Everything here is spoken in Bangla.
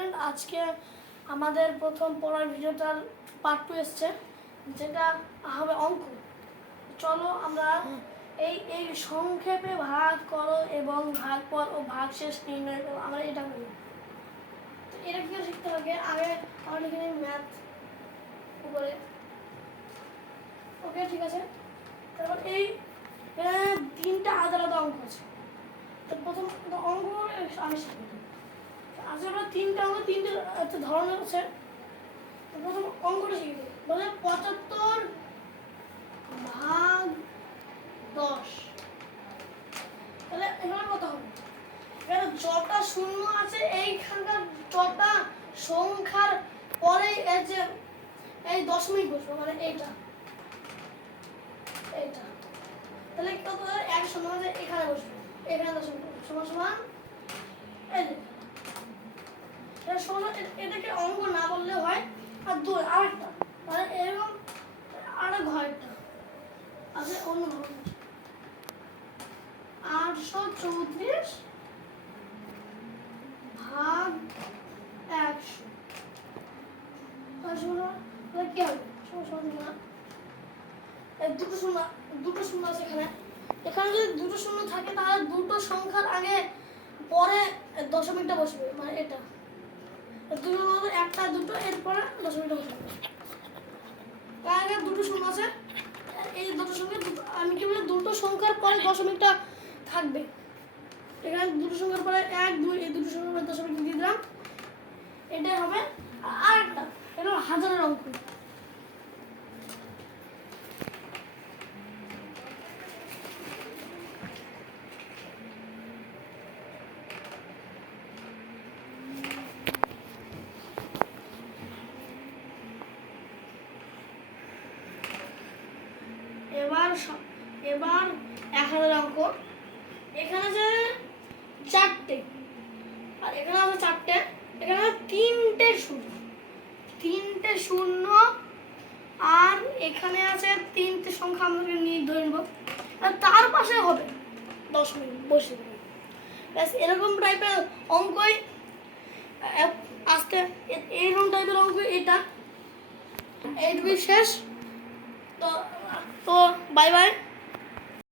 স্টুডেন্ট, আজকে আমাদের প্রথম পড়ার ভিডিওটার পার্ট 2 এসছে, যেটা হবে অঙ্ক। চলো আমরা এই সংক্ষেপে ভাগ করো এবং ভাগ পর ও ভাগ শেষ নির্ণয় করো, আমরা এটা করি। তো এটা কি শিখতে হবে আগে আমরা লিখে নিই ম্যাথ উপরে। ওকে, ঠিক আছে। তারপর এই তিনটা আলাদা আলাদা অঙ্ক আছে। তো প্রথম অঙ্ক আমি শিখি। আজকে আমরা তিনটা অঙ্ক তিনটে ধরনের আছে। প্রথম অঙ্কটা শিখি, বলে 75 ভাগ 10। তাহলে এখানে কত হবে? এখানে যটা শূন্য আছে এইখানকার যটা সংখ্যার পরে এই যে এই দশমিক বসবে, মানে এইটা এইটা। তাহলে কত হবে? 1 সমান এখানে বসবে, এখানে দশমিক সমান সমান এই যে এটাকে অঙ্ক না বললে হয়। আর আরেকটা মানে এরকম আরেক ঘরটা আছে অন্য ঘর, 834 ভাগ 100। কি হবে? দুটো শূন্য আছে এখানে। এখানে যদি দুটো শূন্য থাকে তাহলে দুটো সংখ্যার আগে পরে দশমিকটা বসবে, মানে এটা দুটোর মধ্যে একটা দুটো এরপরে দশমিকটা বসবে। তার আগে দুটো শূন্য আছে, এই দুটো সংখ্যা আমি কি বলি দুটো সংখ্যার পরে দশমিকটা থাকবে। এখানে দুটো সংখ্যার পরে 1 2 এই দুটো সংখ্যার পরে দশমিক দিয়ে দিলাম, এটাই হবে। আর একটা এটা হাজারের অঙ্ক। এবার 1000 অঙ্ক। এখানে আছে 4টে আর এখানে আছে 4টে, এখানে 3টে শূন্য আর এখানে আছে 3টে সংখ্যা আমাদের নিয়ে ধরে নেব। আর তার পাশে হবে দশমিক বসে দেবে। ব্যাস এরকম টাইপের অঙ্কই আসতে, এইরকম টাইপের অঙ্ক এটা। এইটুকুই শেষ। তো বাই বাই।